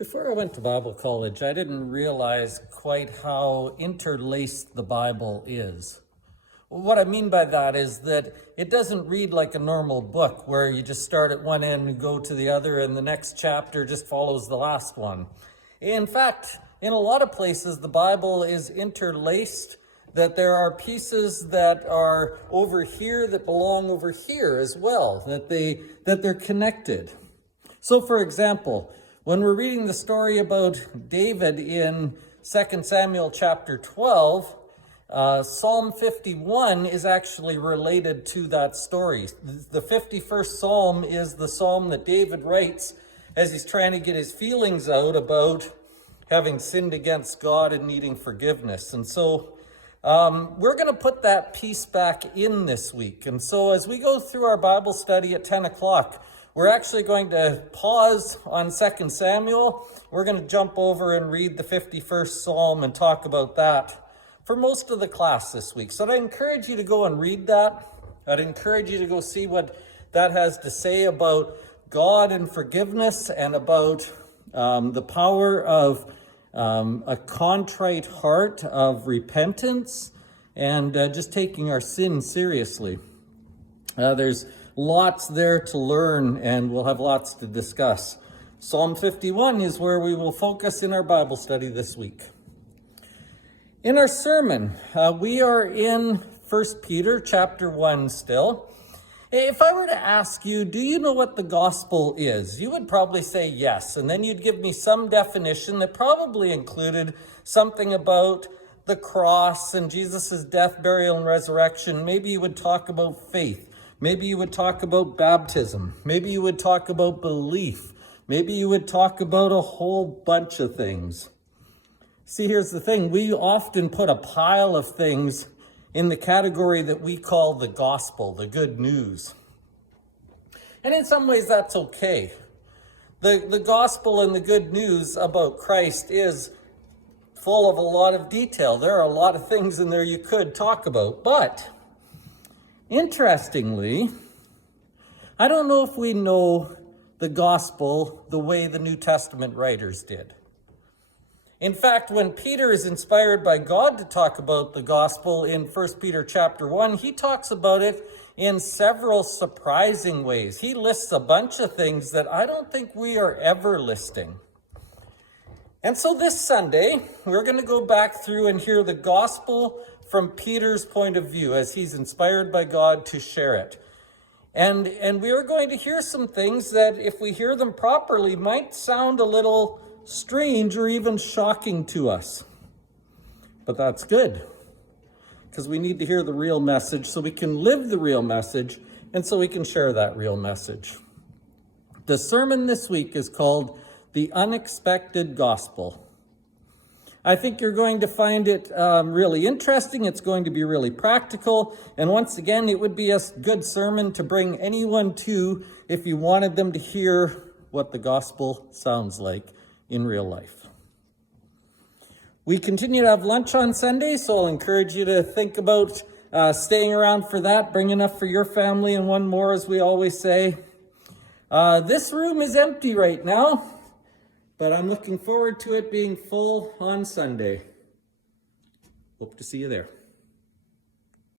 Before I went to Bible college, I didn't realize quite how interlaced the Bible is. What I mean by that is that it doesn't read like a normal book where you just start at one end and go to the other and the next chapter just follows the last one. In fact, in a lot of places, the Bible is interlaced, that there are pieces that are over here that belong over here as well, that they're connected. So for example, when we're reading the story about David in 2 Samuel chapter 12, Psalm 51 is actually related to that story. The 51st Psalm is the psalm that David writes as he's trying to get his feelings out about having sinned against God and needing forgiveness. And so we're going to put that piece back in this week. And so as we go through our Bible study at 10 o'clock, we're actually going to pause on 2 Samuel. We're going to jump over and read the 51st Psalm and talk about that for most of the class this week. So I'd encourage you to go and read that. I'd encourage you to go see what that has to say about God and forgiveness and about the power of a contrite heart of repentance and just taking our sin seriously. There's lots there to learn, and we'll have lots to discuss. Psalm 51 is where we will focus in our Bible study this week. In our sermon, we are in 1 Peter chapter 1 still. If I were to ask you, do you know what the gospel is? You would probably say yes, and then you'd give me some definition that probably included something about the cross and Jesus' death, burial, and resurrection. Maybe you would talk about faith. Maybe you would talk about baptism. Maybe you would talk about belief. Maybe you would talk about a whole bunch of things. See, here's the thing. We often put a pile of things in the category that we call the gospel, the good news. And in some ways, that's okay. The gospel and the good news about Christ is full of a lot of detail. There are a lot of things in there you could talk about. But interestingly, I don't know if we know the gospel the way the New Testament writers did. In fact, when Peter is inspired by God to talk about the gospel in 1 Peter chapter 1, he talks about it in several surprising ways. He lists a bunch of things that I don't think we are ever listing. And so this Sunday, we're going to go back through and hear the gospel from Peter's point of view as he's inspired by God to share it. And we are going to hear some things that, if we hear them properly, might sound a little strange or even shocking to us. But that's good, because we need to hear the real message so we can live the real message and so we can share that real message. The sermon this week is called The Unexpected Gospel. I think you're going to find it really interesting. It's going to be really practical. And once again, it would be a good sermon to bring anyone to if you wanted them to hear what the gospel sounds like in real life. We continue to have lunch on Sunday, so I'll encourage you to think about staying around for that. Bring enough for your family and one more, as we always say. This room is empty right now, but I'm looking forward to it being full on Sunday. Hope to see you there.